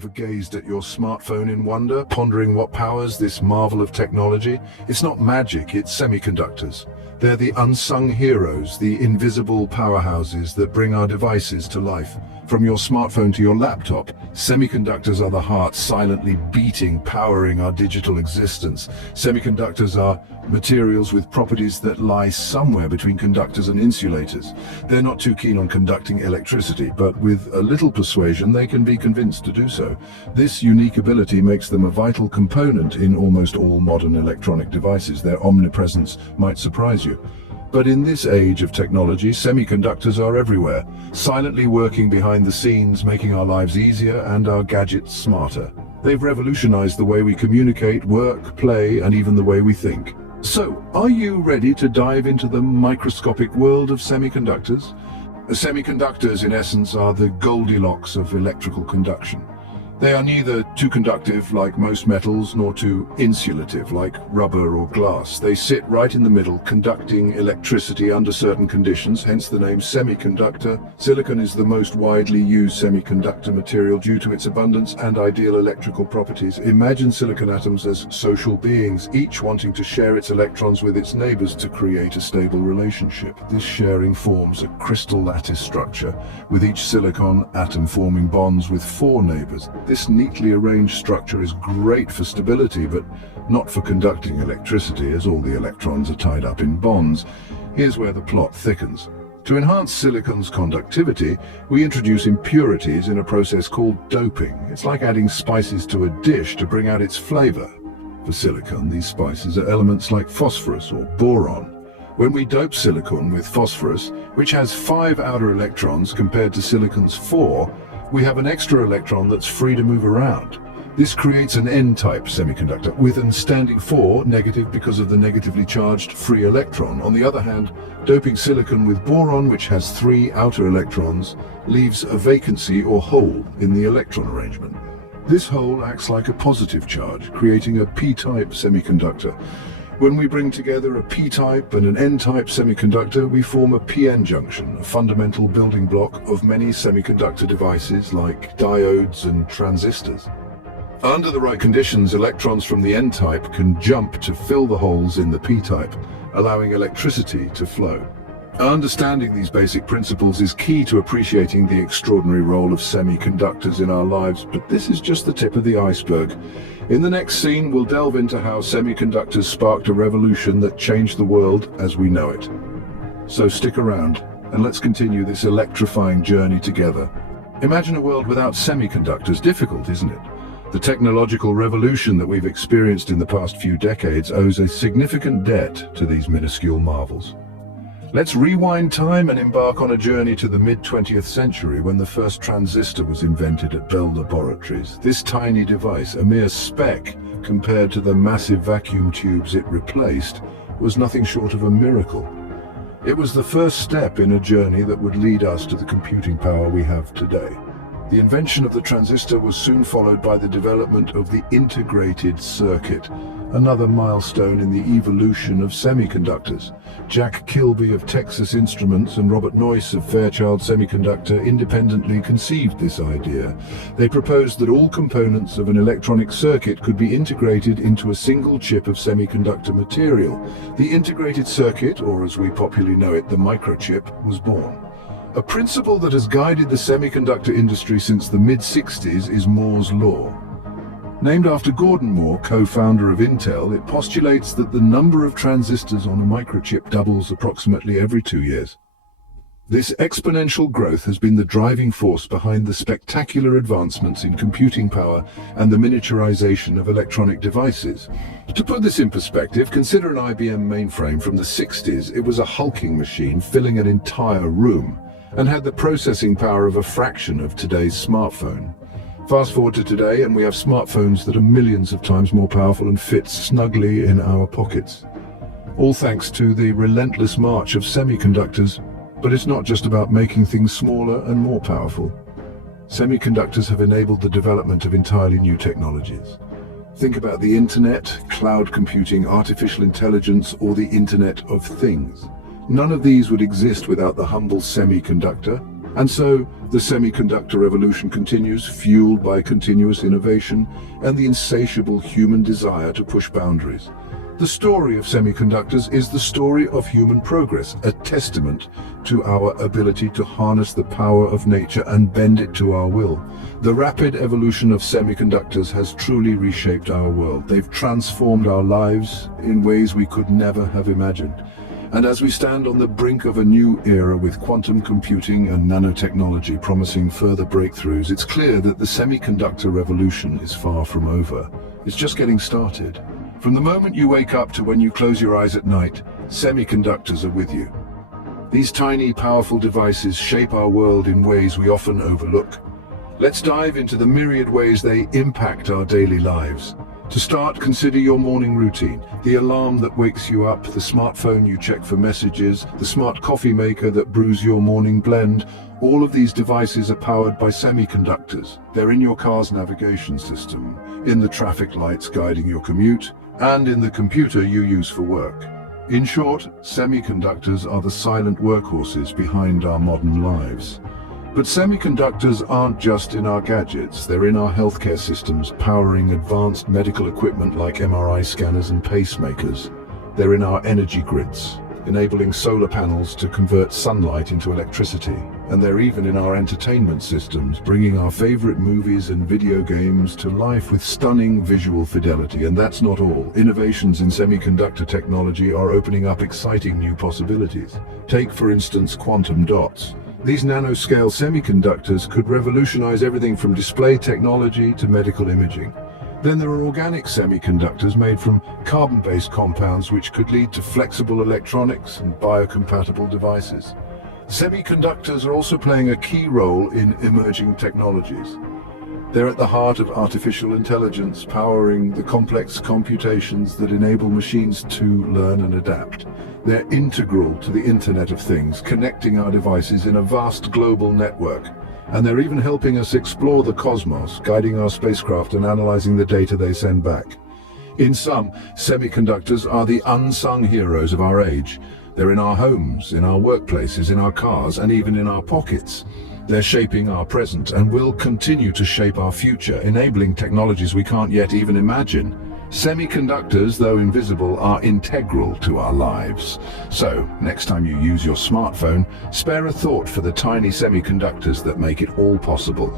Ever gazed at your smartphone in wonder, pondering what powers this marvel of technology? It's not magic, it's semiconductors. They're the unsung heroes, the invisible powerhouses that bring our devices to life. From your smartphone to your laptop, semiconductors are the heart silently beating, powering our digital existence. Semiconductors are materials with properties that lie somewhere between conductors and insulators. They're not too keen on conducting electricity, but with a little persuasion they can be convinced to do so. This unique ability makes them a vital component in almost all modern electronic devices. Their omnipresence might surprise you. But in this age of technology, semiconductors are everywhere, silently working behind the scenes, making our lives easier and our gadgets smarter. They've revolutionized the way we communicate, work, play, and even the way we think. So, are you ready to dive into the microscopic world of semiconductors? Semiconductors, in essence, are the Goldilocks of electrical conduction. They are neither too conductive like most metals, nor too insulative like rubber or glass. They sit right in the middle, conducting electricity under certain conditions, hence the name semiconductor. Silicon is the most widely used semiconductor material due to its abundance and ideal electrical properties. Imagine silicon atoms as social beings, each wanting to share its electrons with its neighbors to create a stable relationship. This sharing forms a crystal lattice structure, with each silicon atom forming bonds with 4 neighbors. This neatly arranged structure is great for stability, but not for conducting electricity, as all the electrons are tied up in bonds. Here's where the plot thickens. To enhance silicon's conductivity, we introduce impurities in a process called doping. It's like adding spices to a dish to bring out its flavor. For silicon, these spices are elements like phosphorus or boron. When we dope silicon with phosphorus, which has 5 outer electrons compared to silicon's 4, we have an extra electron that's free to move around. This creates an N-type semiconductor, with an standing 4 negative because of the negatively charged free electron. On the other hand, doping silicon with boron, which has 3 outer electrons, leaves a vacancy or hole in the electron arrangement. This hole acts like a positive charge, creating a P-type semiconductor. When we bring together a P-type and an N-type semiconductor, we form a PN junction, a fundamental building block of many semiconductor devices like diodes and transistors. Under the right conditions, electrons from the N-type can jump to fill the holes in the P-type, allowing electricity to flow. Understanding these basic principles is key to appreciating the extraordinary role of semiconductors in our lives, but this is just the tip of the iceberg. In the next scene, we'll delve into how semiconductors sparked a revolution that changed the world as we know it. So stick around, and let's continue this electrifying journey together. Imagine a world without semiconductors. Difficult, isn't it? The technological revolution that we've experienced in the past few decades owes a significant debt to these minuscule marvels. Let's rewind time and embark on a journey to the mid-20th century when the first transistor was invented at Bell Laboratories. This tiny device, a mere speck compared to the massive vacuum tubes it replaced, was nothing short of a miracle. It was the first step in a journey that would lead us to the computing power we have today. The invention of the transistor was soon followed by the development of the integrated circuit, another milestone in the evolution of semiconductors. Jack Kilby of Texas Instruments and Robert Noyce of Fairchild Semiconductor independently conceived this idea. They proposed that all components of an electronic circuit could be integrated into a single chip of semiconductor material. The integrated circuit, or as we popularly know it, the microchip, was born. A principle that has guided the semiconductor industry since the mid-60s is Moore's Law. Named after Gordon Moore, co-founder of Intel, it postulates that the number of transistors on a microchip doubles approximately every 2 years. This exponential growth has been the driving force behind the spectacular advancements in computing power and the miniaturization of electronic devices. To put this in perspective, consider an IBM mainframe from the 60s. It was a hulking machine filling an entire room and had the processing power of a fraction of today's smartphone. Fast forward to today, and we have smartphones that are millions of times more powerful and fit snugly in our pockets. All thanks to the relentless march of semiconductors. But it's not just about making things smaller and more powerful. Semiconductors have enabled the development of entirely new technologies. Think about the internet, cloud computing, artificial intelligence, or the Internet of Things. None of these would exist without the humble semiconductor. And so, the semiconductor revolution continues, fueled by continuous innovation and the insatiable human desire to push boundaries. The story of semiconductors is the story of human progress, a testament to our ability to harness the power of nature and bend it to our will. The rapid evolution of semiconductors has truly reshaped our world. They've transformed our lives in ways we could never have imagined. And as we stand on the brink of a new era with quantum computing and nanotechnology promising further breakthroughs, it's clear that the semiconductor revolution is far from over. It's just getting started. From the moment you wake up to when you close your eyes at night, semiconductors are with you. These tiny, powerful devices shape our world in ways we often overlook. Let's dive into the myriad ways they impact our daily lives. To start, consider your morning routine. The alarm that wakes you up, the smartphone you check for messages, the smart coffee maker that brews your morning blend. All of these devices are powered by semiconductors. They're in your car's navigation system, in the traffic lights guiding your commute, and in the computer you use for work. In short, semiconductors are the silent workhorses behind our modern lives. But semiconductors aren't just in our gadgets, they're in our healthcare systems, powering advanced medical equipment like MRI scanners and pacemakers. They're in our energy grids, enabling solar panels to convert sunlight into electricity. And they're even in our entertainment systems, bringing our favorite movies and video games to life with stunning visual fidelity. And that's not all. Innovations in semiconductor technology are opening up exciting new possibilities. Take, for instance, quantum dots. These nanoscale semiconductors could revolutionize everything from display technology to medical imaging. Then there are organic semiconductors made from carbon-based compounds which could lead to flexible electronics and biocompatible devices. Semiconductors are also playing a key role in emerging technologies. They're at the heart of artificial intelligence, powering the complex computations that enable machines to learn and adapt. They're integral to the Internet of Things, connecting our devices in a vast global network. And they're even helping us explore the cosmos, guiding our spacecraft and analyzing the data they send back. In sum, semiconductors are the unsung heroes of our age. They're in our homes, in our workplaces, in our cars, and even in our pockets. They're shaping our present and will continue to shape our future, enabling technologies we can't yet even imagine. Semiconductors, though invisible, are integral to our lives. So, next time you use your smartphone, spare a thought for the tiny semiconductors that make it all possible.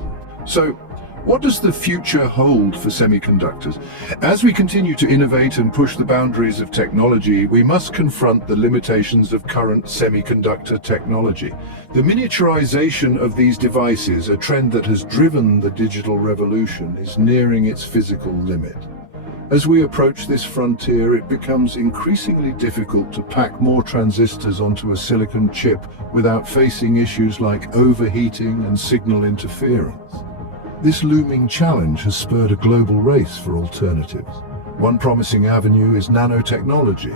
So, what does the future hold for semiconductors? As we continue to innovate and push the boundaries of technology, we must confront the limitations of current semiconductor technology. The miniaturization of these devices, a trend that has driven the digital revolution, is nearing its physical limit. As we approach this frontier, it becomes increasingly difficult to pack more transistors onto a silicon chip without facing issues like overheating and signal interference. This looming challenge has spurred a global race for alternatives. One promising avenue is nanotechnology.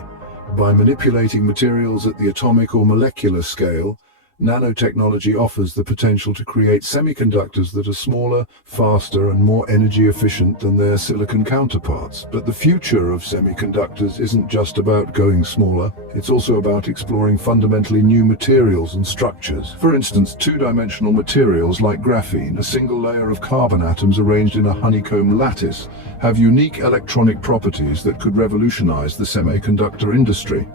By manipulating materials at the atomic or molecular scale, nanotechnology offers the potential to create semiconductors that are smaller, faster, and more energy efficient than their silicon counterparts. But the future of semiconductors isn't just about going smaller, it's also about exploring fundamentally new materials and structures. For instance, two-dimensional materials like graphene, a single layer of carbon atoms arranged in a honeycomb lattice, have unique electronic properties that could revolutionize the semiconductor industry.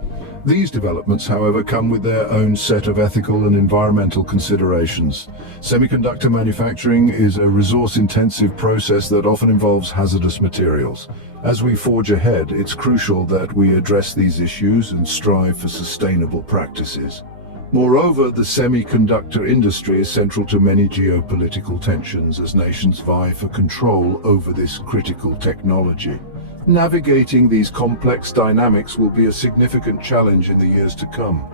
These developments, however, come with their own set of ethical and environmental considerations. Semiconductor manufacturing is a resource-intensive process that often involves hazardous materials. As we forge ahead, it's crucial that we address these issues and strive for sustainable practices. Moreover, the semiconductor industry is central to many geopolitical tensions as nations vie for control over this critical technology. Navigating these complex dynamics will be a significant challenge in the years to come.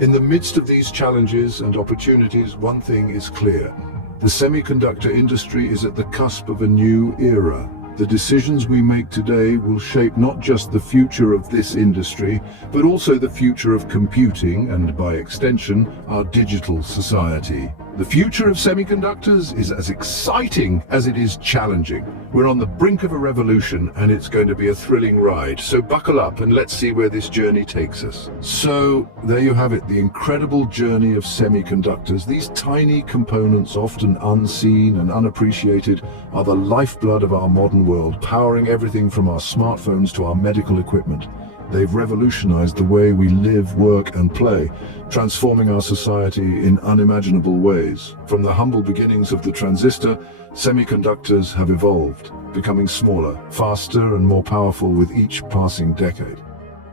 In the midst of these challenges and opportunities, one thing is clear. The semiconductor industry is at the cusp of a new era. The decisions we make today will shape not just the future of this industry, but also the future of computing and, by extension, our digital society. The future of semiconductors is as exciting as it is challenging. We're on the brink of a revolution, and it's going to be a thrilling ride. So buckle up and let's see where this journey takes us. So there you have it, the incredible journey of semiconductors. These tiny components, often unseen and unappreciated, are the lifeblood of our modern world, powering everything from our smartphones to our medical equipment. They've revolutionized the way we live, work, and play, transforming our society in unimaginable ways. From the humble beginnings of the transistor, semiconductors have evolved, becoming smaller, faster, and more powerful with each passing decade.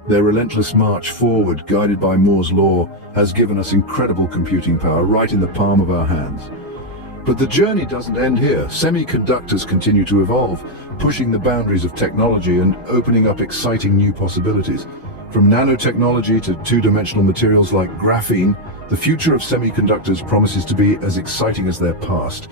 Their relentless march forward, guided by Moore's law, has given us incredible computing power right in the palm of our hands. But the journey doesn't end here. Semiconductors continue to evolve, pushing the boundaries of technology and opening up exciting new possibilities. From nanotechnology to two-dimensional materials like graphene, the future of semiconductors promises to be as exciting as their past.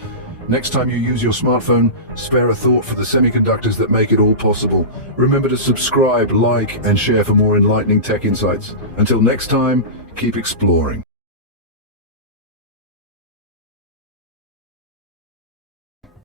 Next time you use your smartphone, spare a thought for the semiconductors that make it all possible. Remember to subscribe, like, and share for more enlightening tech insights. Until next time, keep exploring.